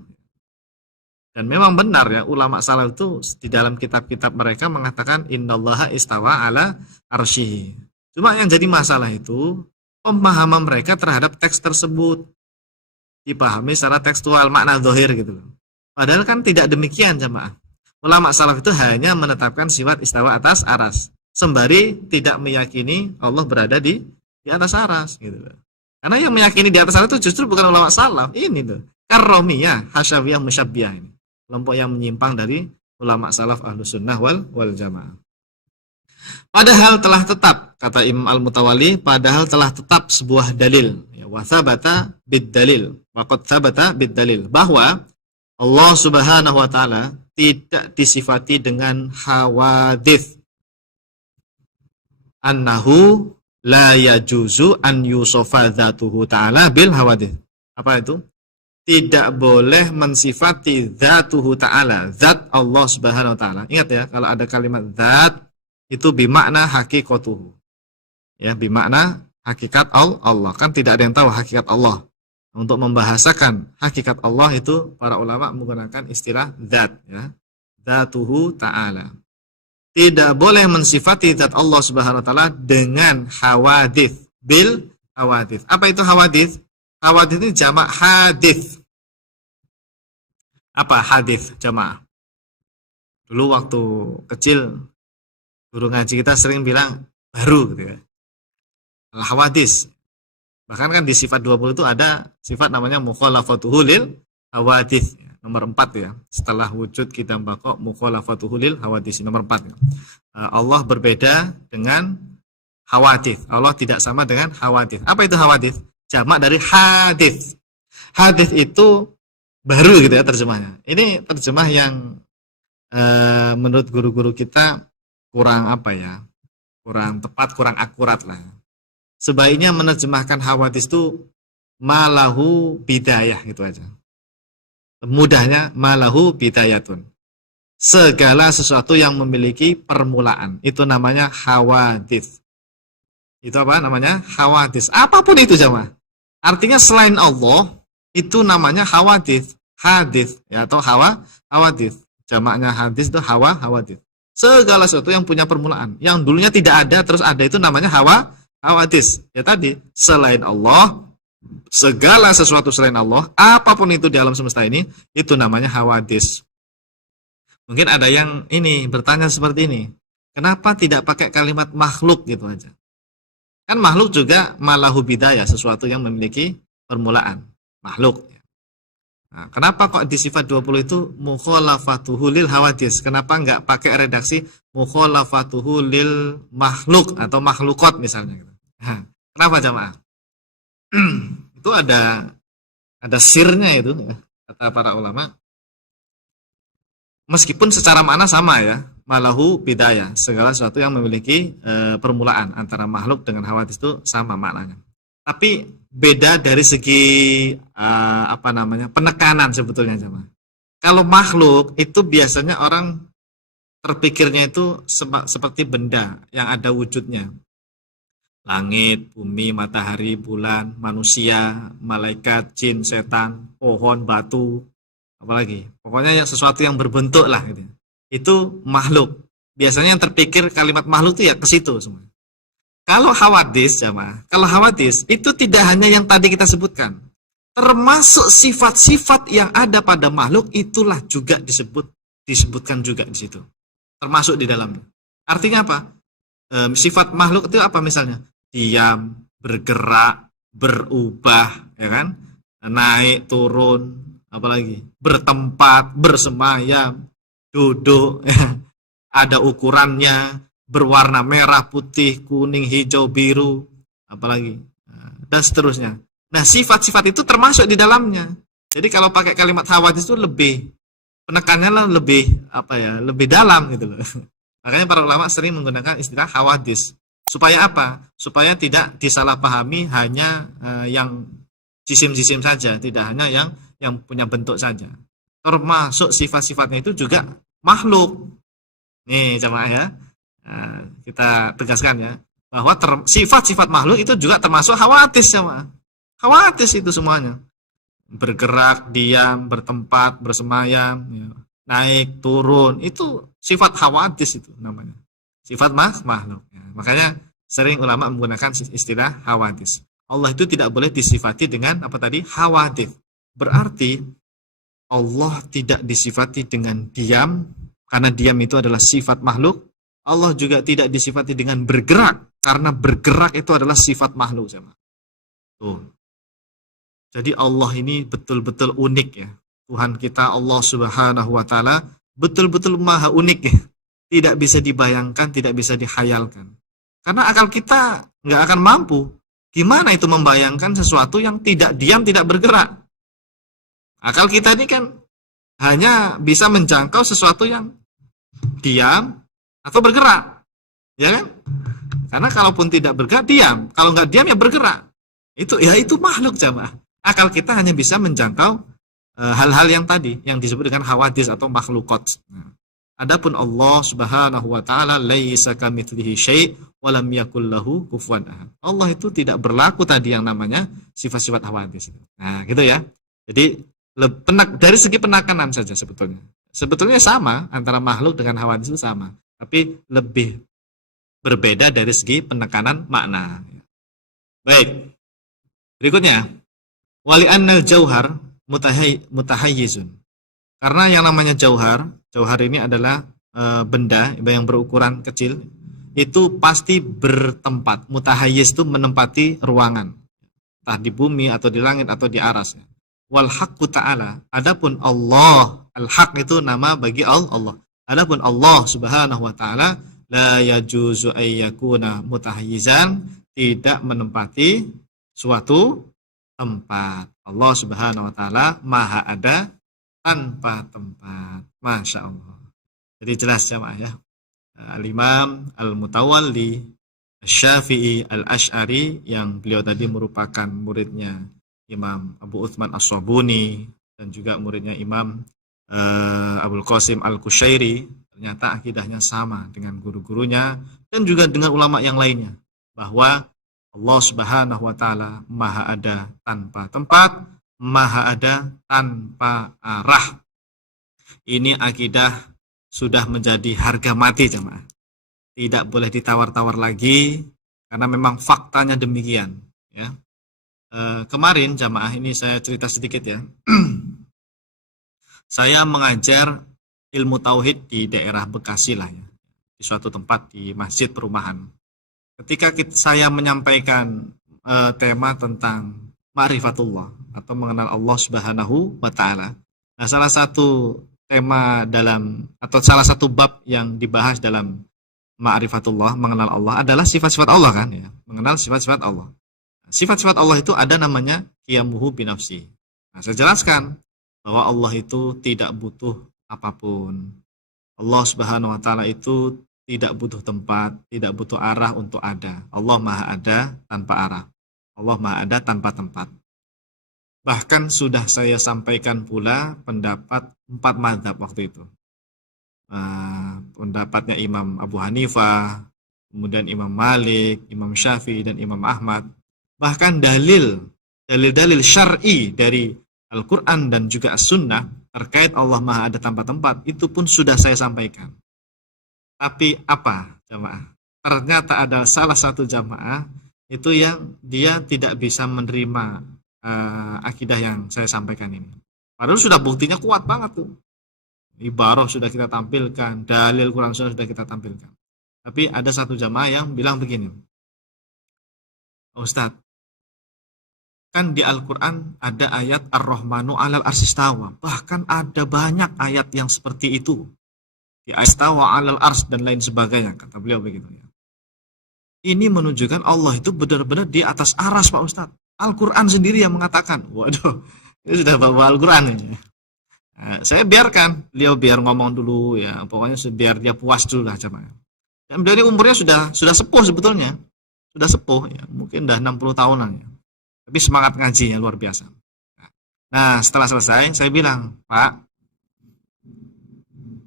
Dan memang benar ya, ulama salaf itu di dalam kitab-kitab mereka mengatakan innallaha istawa ala arsyihi. Cuma yang jadi masalah itu pemahaman mereka terhadap teks tersebut dipahami secara tekstual, makna zahir gitu loh. Padahal kan tidak demikian jemaah. Ulama salaf itu hanya menetapkan sifat istawa atas aras, sembari tidak meyakini Allah berada di atas aras gitu loh. Karena yang meyakini di atas aras itu justru bukan ulama salaf, ini tuh karomiyah, hasyawiyah, musyabbihah ini. Kelompok yang menyimpang dari ulama salaf ahlus sunnah wal jamaah. Padahal telah tetap, kata Imam Al-Mutawali, padahal telah tetap sebuah dalil. Wa thabata bid dalil. Waqad thabata bid dalil. Bahwa Allah Subhanahu wa taala tidak disifati dengan hawadith. Annahu la yajuzu an yusofa dzatuhu ta'ala bil hawadith. Apa itu? Tidak boleh mensifati dzatuhu ta'ala, zat Allah Subhanahu wa taala. Ingat ya, kalau ada kalimat zat itu bimakna hakikatuhu. Ya, bimakna hakikat Allah. Kan tidak ada yang tahu hakikat Allah. Untuk membahasakan hakikat Allah itu para ulama menggunakan istilah zat ya. Dzatuhu ta'ala. Tidak boleh mensifati zat Allah Subhanahu wa taala dengan hawadith, bil hawadith. Apa itu hawadith? Hawadith ini jamak hadith. Apa hadith jamaah? Dulu waktu kecil guru ngaji kita sering bilang baru gitu ya. Al-hawadis. Bahkan kan di sifat 20 itu ada sifat namanya mukhalafatuhu lil hawadits. Nomor 4 ya. Setelah wujud kita bako mukhalafatuhu lil hawadits. Nomor 4 ya. Allah berbeda dengan hawadits. Allah tidak sama dengan hawadits. Apa itu hawadits? Jamak dari hadits. Hadits itu baru gitu ya terjemahnya. Ini terjemah yang menurut guru-guru kita kurang apa ya? Kurang tepat, kurang akurat lah. Sebaiknya menerjemahkan hawadits itu malahu bidayah gitu aja. Mudahnya malahu bidayatun. Segala sesuatu yang memiliki permulaan. Itu namanya hawadits. Itu apa namanya? Hawadits. Apapun itu jemaah. Artinya selain Allah itu namanya hawadits. Hadits ya, atau hawadits. Jamaknya hadis itu hawadits. Segala sesuatu yang punya permulaan. Yang dulunya tidak ada terus ada itu namanya hawadits. Ya tadi, selain Allah, segala sesuatu selain Allah, apapun itu di alam semesta ini, itu namanya hawadits. Mungkin ada yang ini bertanya seperti ini, kenapa tidak pakai kalimat makhluk gitu aja? Kan makhluk juga malahu bidayah, sesuatu yang memiliki permulaan, makhluk. Nah, kenapa kok di sifat 20 itu mukhalafatuhu lil hawadits? Kenapa enggak pakai redaksi mukhalafatuhu lil makhluk atau makhlukot misalnya? Nah, kenapa jamaah? Itu ada sirnya itu ya, kata para ulama. Meskipun secara makna sama ya, malahu bidayah, segala sesuatu yang memiliki permulaan antara makhluk dengan hawadits itu sama maknanya. Tapi beda dari segi penekanan sebetulnya jemaah. Kalau makhluk itu biasanya orang terpikirnya itu seperti benda yang ada wujudnya. Langit, bumi, matahari, bulan, manusia, malaikat, jin, setan, pohon, batu, apalagi. Pokoknya sesuatu yang berbentuk lah gitu. Itu makhluk. Biasanya yang terpikir kalimat makhluk itu ya ke situ semua. Kalau hawadits jemaah, kalau hawadits itu tidak hanya yang tadi kita sebutkan. Termasuk sifat-sifat yang ada pada makhluk itulah juga disebutkan juga di situ. Termasuk di dalamnya. Artinya apa? Sifat makhluk itu apa misalnya? Diam, bergerak, berubah, ya kan? Naik, turun, apalagi? Bertempat, bersemayam, duduk, ada ukurannya. Berwarna merah, putih, kuning, hijau, biru, apalagi, dan seterusnya. Nah, sifat-sifat itu termasuk di dalamnya. Jadi kalau pakai kalimat hawadits itu lebih penekannya lebih dalam gitu loh. Makanya para ulama sering menggunakan istilah hawadits. Supaya apa? Supaya tidak disalahpahami hanya yang jisim-jisim saja, tidak hanya yang punya bentuk saja. Termasuk sifat-sifatnya itu juga makhluk. Nih, jemaah ya. Nah, kita tegaskan ya bahwa sifat-sifat makhluk itu juga termasuk hawadits ya, hawadits itu semuanya, bergerak, diam, bertempat, bersemayam, ya. Naik, turun, itu sifat hawadits itu namanya, sifat makhluk ya. Makanya sering ulama menggunakan istilah hawadits. Allah itu tidak boleh disifati dengan apa tadi? Hawadits. Berarti Allah tidak disifati dengan diam, karena diam itu adalah sifat makhluk. Allah juga tidak disifati dengan bergerak, karena bergerak itu adalah sifat makhluk. Tuh. Jadi Allah ini betul-betul unik ya. Tuhan kita Allah Subhanahu wa Ta'ala betul-betul maha unik ya. Tidak bisa dibayangkan, tidak bisa dihayalkan. Karena akal kita nggak akan mampu. Gimana itu membayangkan sesuatu yang tidak diam, tidak bergerak? Akal kita ini kan hanya bisa menjangkau sesuatu yang diam atau bergerak, ya kan? Karena kalaupun tidak bergerak, diam. Kalau nggak diam ya bergerak. Itu makhluk jamaah. Akal kita hanya bisa menjangkau hal-hal yang tadi, yang disebut dengan hawadits atau makhlukot. Adapun Allah Subhanahu wa Ta'ala laisa kamitslihi syai' wa lam yakul lahu kufuwan ahad. Allah itu tidak berlaku tadi yang namanya sifat-sifat hawadits. Nah, gitu ya. Jadi dari segi penekanan saja sebetulnya. Sebetulnya sama antara makhluk dengan hawadits itu sama. Tapi lebih berbeda dari segi penekanan makna. Baik. Berikutnya, wali annal jauhar mutahayyizun. Karena yang namanya jauhar ini adalah benda yang berukuran kecil, itu pasti bertempat. Mutahayyiz itu menempati ruangan. entah di bumi atau di langit atau di aras. Wal haqqu ta'ala, adapun Allah, al-haq itu nama bagi Allah. Adapun Allah Subhanahu wa taala la yajuzu ayyakuna mutahayyizan, tidak menempati suatu tempat. Allah Subhanahu wa taala maha ada tanpa tempat. Masya Allah. Jadi jelas jamaah ya. Al-Imam Al-Mutawalli Asy-Syafi'i Al-Asy'ari yang beliau tadi merupakan muridnya Imam Abu Utsman As-Sabuni dan juga muridnya Imam Abul Qasim Al-Qushairi, ternyata akidahnya sama dengan guru-gurunya dan juga dengan ulama yang lainnya, bahwa Allah Subhanahu wa taala maha ada tanpa tempat, maha ada tanpa arah. Ini akidah sudah menjadi harga mati jemaah. Tidak boleh ditawar-tawar lagi karena memang faktanya demikian ya. Kemarin jemaah, ini saya cerita sedikit ya. Saya mengajar ilmu tauhid di daerah Bekasi lah ya, di suatu tempat di masjid perumahan. Ketika saya menyampaikan tema tentang ma'rifatullah atau mengenal Allah Subhanahu wa taala. Nah, salah satu tema dalam atau salah satu bab yang dibahas dalam ma'rifatullah, mengenal Allah, adalah sifat-sifat Allah kan ya, mengenal sifat-sifat Allah. Sifat-sifat Allah itu ada namanya qiyamuhu binafsi. Nah, saya jelaskan bahwa Allah itu tidak butuh apapun. Allah Subhanahu wa taala itu tidak butuh tempat, tidak butuh arah untuk ada. Allah maha ada tanpa arah. Allah maha ada tanpa tempat. Bahkan sudah saya sampaikan pula pendapat 4 mazhab waktu itu. Pendapatnya Imam Abu Hanifah, kemudian Imam Malik, Imam Syafi'i, dan Imam Ahmad. Bahkan dalil-dalil syar'i dari Al-Quran dan juga As-Sunnah terkait Allah maha ada tanpa tempat, itu pun sudah saya sampaikan. Tapi apa jamaah? Ternyata ada salah satu jamaah itu yang dia tidak bisa menerima akidah yang saya sampaikan ini. Padahal sudah buktinya kuat banget tuh. Ibarah sudah kita tampilkan, dalil Quran sudah kita tampilkan. Tapi ada satu jamaah yang bilang begini, Ustadz, kan di Al-Quran ada ayat Ar-Rahmanu 'alal arsy istawa. Bahkan ada banyak ayat yang seperti itu. Di istawa 'alal arsy dan lain sebagainya, kata beliau begitu ya. Ini menunjukkan Allah itu benar-benar di atas aras, Pak Ustadz. Al-Quran sendiri yang mengatakan. Waduh, ini sudah bawa Al-Quran ini. Nah, saya biarkan beliau biar ngomong dulu ya, pokoknya biar dia puas dulu lah jemaah. Dan beliau ini umurnya sudah sepuh sebetulnya. Sudah sepuh ya, mungkin udah 60 tahunan ya. Tapi semangat ngajinya luar biasa. Nah, setelah selesai saya bilang, Pak,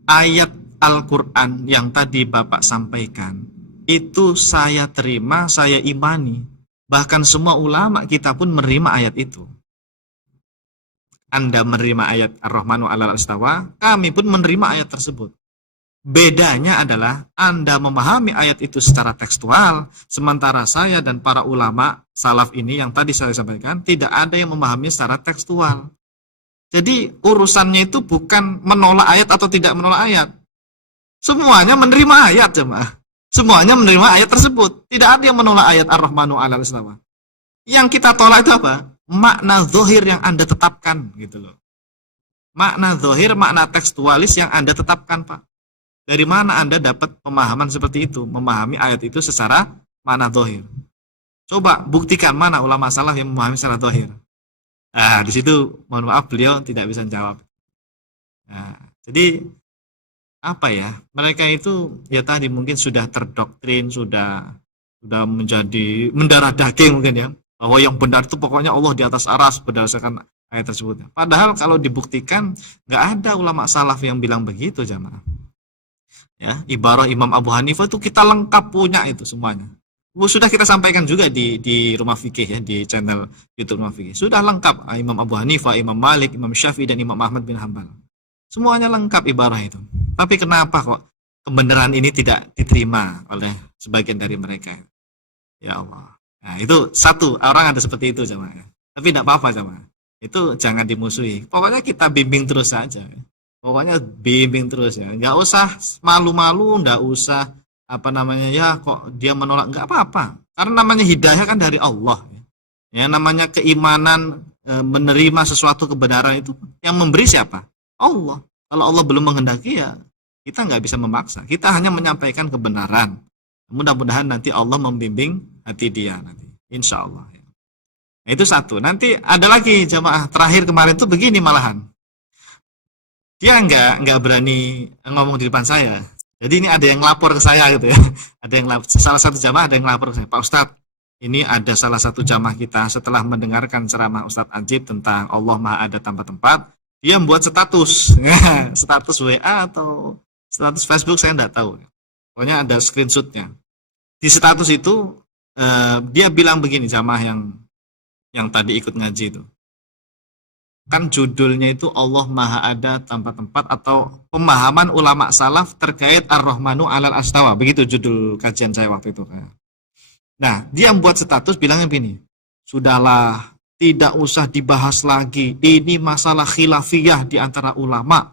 ayat Al-Quran yang tadi Bapak sampaikan itu saya terima, saya imani. Bahkan semua ulama kita pun menerima ayat itu. Anda menerima ayat Ar-Rahmanu 'alal arsy istawa, kami pun menerima ayat tersebut. Bedanya adalah Anda memahami ayat itu secara tekstual, sementara saya dan para ulama salaf ini yang tadi saya sampaikan tidak ada yang memahami secara tekstual. Jadi urusannya itu bukan menolak ayat atau tidak menolak ayat. Semuanya menerima ayat jemaah. Semuanya menerima ayat tersebut. Tidak ada yang menolak ayat Ar-Rahmanu 'alal arsy istawa. Yang kita tolak itu apa? Makna zahir yang Anda tetapkan gitu loh. Makna zahir, makna tekstualis yang Anda tetapkan, Pak. Dari mana Anda dapat pemahaman seperti itu? Memahami ayat itu secara makna zahir. Coba buktikan mana ulama salaf yang memahami secara zahir. Nah, di situ mohon maaf beliau tidak bisa jawab. Nah, jadi apa ya, mereka itu ya tadi mungkin sudah terdoktrin, sudah menjadi mendarah daging mungkin ya, bahwa yang benar itu pokoknya Allah di atas aras berdasarkan ayat tersebut. Padahal kalau dibuktikan nggak ada ulama salaf yang bilang begitu jamaah. Ya, ibarat Imam Abu Hanifah itu kita lengkap punya itu semuanya. Sudah kita sampaikan juga di Rumah Fikih ya, di channel YouTube Rumah Fikih. Sudah lengkap Imam Abu Hanifah, Imam Malik, Imam Syafi'i, dan Imam Ahmad bin Hanbal. Semuanya lengkap ibarah itu. Tapi kenapa kok kebenaran ini tidak diterima oleh sebagian dari mereka? Ya Allah. Nah, itu satu, orang ada seperti itu jemaah. Tapi tidak apa-apa jemaah. Itu jangan dimusuhi. Pokoknya kita bimbing terus saja. Pokoknya bimbing terus ya. Enggak usah malu-malu, enggak usah ya kok dia menolak, enggak apa-apa. Karena namanya hidayah kan dari Allah. Ya, namanya keimanan, menerima sesuatu kebenaran itu yang memberi siapa? Allah. Kalau Allah belum menghendaki, ya kita nggak bisa memaksa. Kita hanya menyampaikan kebenaran. Mudah-mudahan nanti Allah membimbing hati dia nanti. Insya Allah. Nah, itu satu. Nanti ada lagi jamaah terakhir kemarin tuh begini malahan. Dia nggak berani ngomong di depan saya. Jadi ini ada yang lapor ke saya gitu ya. Ada yang salah satu jamaah ada yang lapor ke saya, Pak Ustadz, ini ada salah satu jamaah kita setelah mendengarkan ceramah Ustadz Ajib tentang Allah Maha Ada Tanpa Tempat, dia membuat status, status WA atau status Facebook saya nggak tahu. Pokoknya ada screenshotnya. Di status itu dia bilang begini, jamaah yang tadi ikut ngaji itu. Kan judulnya itu Allah Maha Ada Tanpa Tempat, atau pemahaman ulama salaf terkait Ar-Rahmanu 'alal Astawa. Begitu judul kajian saya waktu itu. Nah, dia membuat status bilangnya begini, sudahlah, tidak usah dibahas lagi. Ini masalah khilafiyah di antara ulama.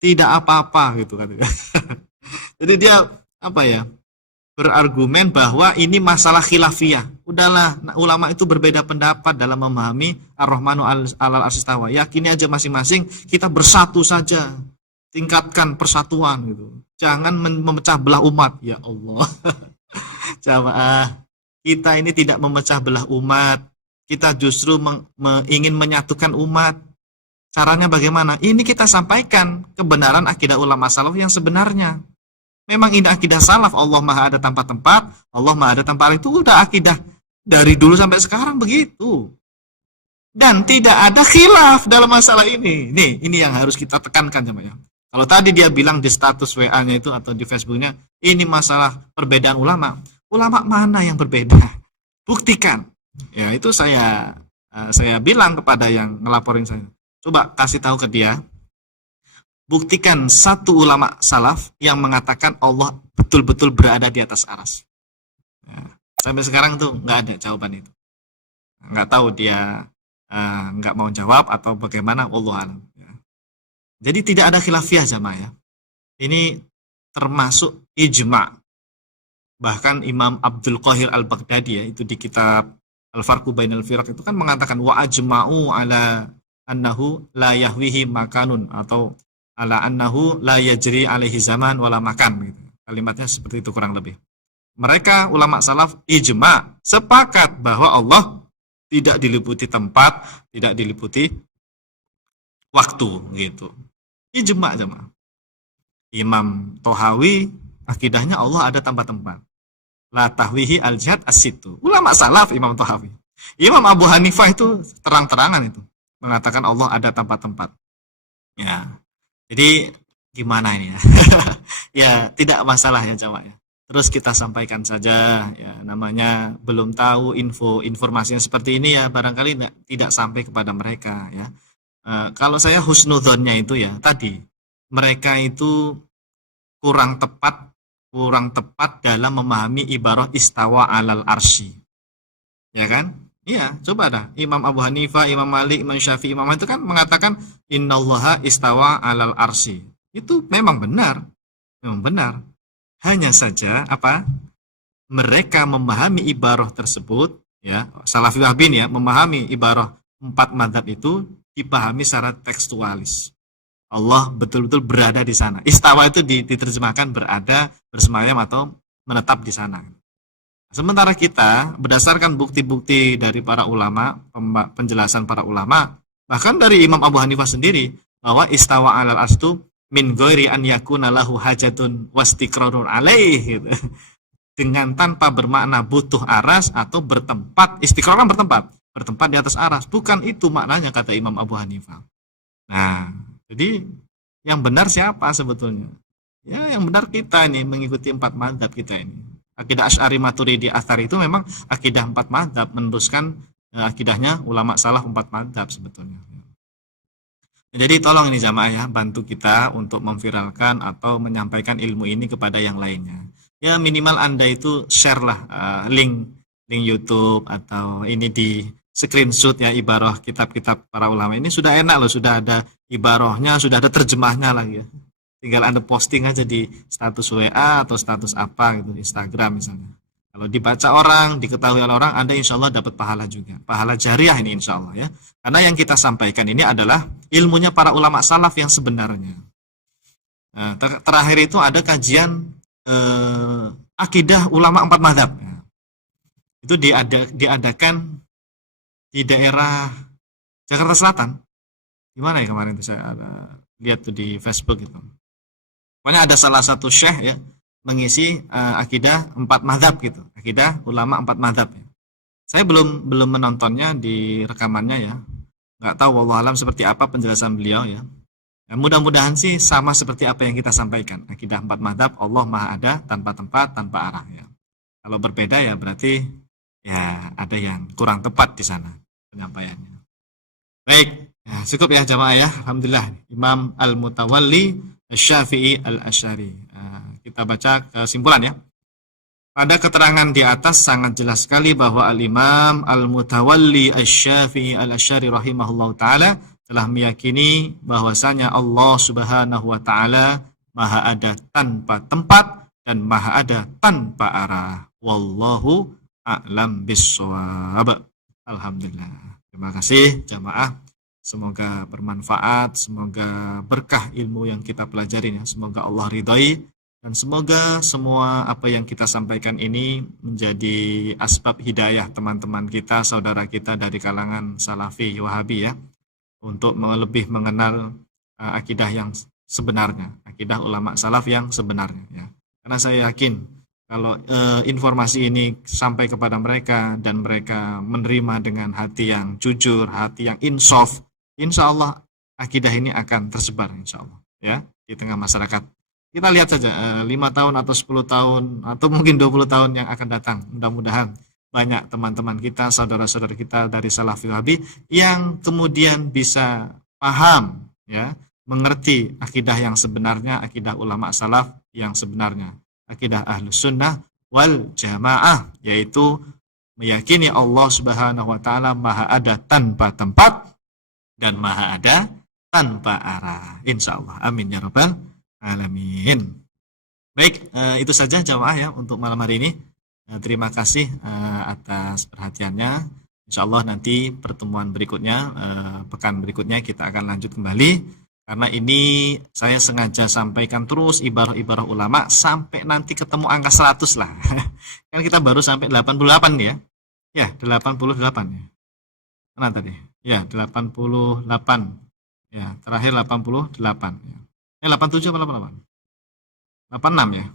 Tidak apa-apa gitu kan. Jadi dia apa ya? Berargumen bahwa ini masalah khilafiyah. Udahlah, ulama itu berbeda pendapat dalam memahami Ar-Rahmanu 'alal Astawa. Yakini aja masing-masing, kita bersatu saja. Tingkatkan persatuan gitu. Jangan memecah belah umat. Ya Allah. Jamaah, kita ini tidak memecah belah umat. Kita justru ingin menyatukan umat. Caranya bagaimana? Ini kita sampaikan kebenaran akidah ulama salaf yang sebenarnya. Memang ini akidah salaf, Allah Maha Ada Tanpa Tempat, Allah Maha Ada Tanpa Arah, itu udah akidah dari dulu sampai sekarang begitu. Dan tidak ada khilaf dalam masalah ini. Nih, ini yang harus kita tekankan jemaah. Kalau tadi dia bilang di status WA-nya itu atau di Facebook-nya, ini masalah perbedaan ulama. Ulama mana yang berbeda? Buktikan. Ya, itu saya bilang kepada yang ngelaporin saya. Coba kasih tahu ke dia. Buktikan satu ulama salaf yang mengatakan Allah betul-betul berada di atas aras. Nah, sampai sekarang tuh nggak ada jawaban itu. Nggak tahu dia nggak mau jawab atau bagaimana, wallahu a'lam. Jadi tidak ada khilafiyah jamaah ya. Ini termasuk ijma'. Bahkan Imam Abdul Qahir Al-Baghdadi ya, itu di kitab Al-Farqu Bainal Firaq itu kan mengatakan wa ajma'u ala annahu la yahwihi makanun, atau ala annahu la yajri alaihi zaman wala makan gitu. Kalimatnya seperti itu kurang lebih. Mereka ulama salaf ijma' sepakat bahwa Allah tidak diliputi tempat, tidak diliputi waktu gitu. Ijma' jemaah. Imam Tohawi akidahnya Allah ada tanpa tempat. La tahwihi al-jihad as-situ. Ulama salaf Imam Tohawi. Imam Abu Hanifah itu terang-terangan itu mengatakan Allah ada tanpa tempat. Ya. Jadi gimana ini ya? Ya tidak masalah ya jamaah ya. Terus kita sampaikan saja ya, namanya belum tahu informasi yang seperti ini ya, barangkali tidak sampai kepada mereka ya. Kalau saya husnudzonnya itu ya tadi, mereka itu kurang tepat dalam memahami ibarah istawa alal arsy. Ya kan? Iya, coba dah. Imam Abu Hanifah, Imam Malik, Imam Syafi'i, Imam itu kan mengatakan innallaha istawa alal arsy. Itu memang benar. Memang benar. Hanya saja apa? Mereka memahami ibarah tersebut ya, Salafi Wahbin ya, memahami ibarah 4 madzhab itu dipahami secara tekstualis. Allah betul-betul berada di sana. Istawa itu diterjemahkan berada, bersemayam atau menetap di sana. Sementara kita berdasarkan bukti-bukti dari para ulama, penjelasan para ulama, bahkan dari Imam Abu Hanifah sendiri, bahwa istawa alal arsy itu min ghairi an yakuna lahu hajatun wastiqrarun alaih gitu. Dengan tanpa bermakna butuh aras atau bertempat, istiqrar kan bertempat di atas aras. Bukan itu maknanya kata Imam Abu Hanifah. Nah, jadi yang benar siapa sebetulnya? Ya, yang benar kita ini mengikuti 4 madzhab kita ini. Akidah Asy'ari Maturidi Atsari itu memang akidah 4 madzhab, meneruskan akidahnya ulama salaf 4 madzhab sebetulnya. Jadi tolong ini jamaah ya, bantu kita untuk memviralkan atau menyampaikan ilmu ini kepada yang lainnya. Ya minimal Anda itu share lah link YouTube atau ini di screenshot ya ibarah kitab-kitab para ulama ini, sudah enak loh, sudah ada ibarahnya, sudah ada terjemahnya lagi ya. Tinggal Anda posting aja di status WA atau status apa gitu, Instagram misalnya. Kalau dibaca orang, diketahui oleh orang, Anda insya Allah dapat pahala juga. Pahala jariah ini insya Allah ya. Karena yang kita sampaikan ini adalah ilmunya para ulama salaf yang sebenarnya. Nah, terakhir itu ada kajian akidah ulama 4 mazhab. Nah, itu diadakan di daerah Jakarta Selatan. Di mana ya kemarin itu saya lihat tuh di Facebook itu. Pokoknya ada salah satu syekh ya mengisi akidah 4 mazhab gitu, akidah ulama 4 mazhab. Ya. Saya belum menontonnya di rekamannya ya, nggak tahu wallahu alam seperti apa penjelasan beliau ya. Ya, mudah-mudahan sih sama seperti apa yang kita sampaikan, akidah 4 mazhab, Allah maha ada tanpa tempat, tanpa arah ya. Kalau berbeda ya berarti ya ada yang kurang tepat di sana penyampaiannya. Baik, ya, cukup ya jamaah ya. Alhamdulillah, Imam Al-Mutawalli Asy-Syafi'i Al-Asy'ari. Kita baca kesimpulan ya. Pada keterangan di atas sangat jelas sekali bahwa Al-Imam Al-Mutawalli Asy-Syafi'i Al-Asy'ari rahimahullahu taala telah meyakini bahwasanya Allah Subhanahu wa taala Maha ada tanpa tempat dan Maha ada tanpa arah. Wallahu a'lam bissawab. Alhamdulillah. Terima kasih jamaah. Semoga bermanfaat, semoga berkah ilmu yang kita pelajarin ya. Semoga Allah ridhai dan semoga semua apa yang kita sampaikan ini menjadi asbab hidayah teman-teman kita, saudara kita dari kalangan Salafi Wahabi ya, untuk lebih mengenal akidah yang sebenarnya, akidah ulama salaf yang sebenarnya ya. Karena saya yakin kalau informasi ini sampai kepada mereka dan mereka menerima dengan hati yang jujur, hati yang insaf, insya Allah akidah ini akan tersebar insya Allah ya di tengah masyarakat. Kita lihat saja 5 tahun atau 10 tahun atau mungkin 20 tahun yang akan datang. Mudah-mudahan banyak teman-teman kita, saudara-saudara kita dari Salafi Wahabi yang kemudian bisa paham ya, mengerti akidah yang sebenarnya, akidah ulama salaf yang sebenarnya, akidah Ahlus Sunnah wal Jamaah, yaitu meyakini Allah Subhanahu wa taala Maha ada tanpa tempat dan Maha ada tanpa arah. Insyaallah. Amin ya rabbal alamin. Baik, itu saja jamaah ya untuk malam hari ini. Terima kasih atas perhatiannya. Insyaallah nanti pertemuan berikutnya, pekan berikutnya kita akan lanjut kembali. Karena ini saya sengaja sampaikan terus ibarah-ibarah ulama sampai nanti ketemu angka 100 lah. Kan kita baru sampai 88 ya. Ya, 88 ya. Mana tadi? Ya, 88. Ya, terakhir 88 ya. 87 apa 88? 86 ya.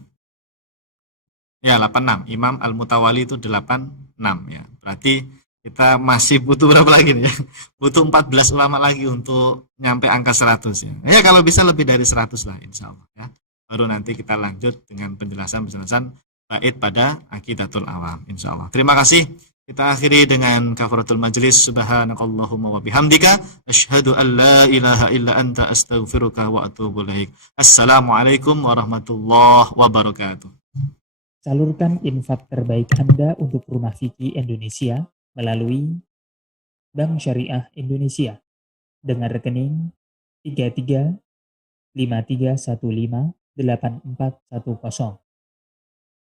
Ya, 86. Imam Al-Mutawalli itu 86 ya. Berarti kita masih butuh berapa lagi nih ya? Butuh 14 ulama lagi untuk nyampe angka 100 ya. Ya kalau bisa lebih dari 100 lah insya Allah ya. Baru nanti kita lanjut dengan penjelasan-penjelasan bait pada Aqidatul Awam insya Allah. Terima kasih. Kita akhiri dengan kafaratul majlis. Subhanakallahumma wa bihamdika asyhadu an la ilaha illa anta astaghfiruka wa atubu ilaik. Assalamualaikum warahmatullahi wabarakatuh. Salurkan infak terbaik Anda untuk Rumah Fikih Indonesia melalui Bank Syariah Indonesia dengan rekening 3353158410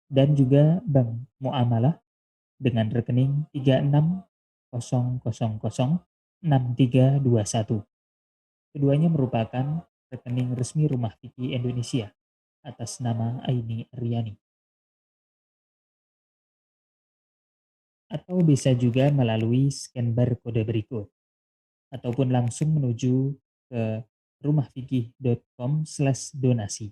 dan juga Bank Muamalah dengan rekening 36006321. Keduanya merupakan rekening resmi Rumah Fikih Indonesia atas nama Aini Aryani. Atau bisa juga melalui scan barcode berikut ataupun langsung menuju ke rumahfikih.com/donasi.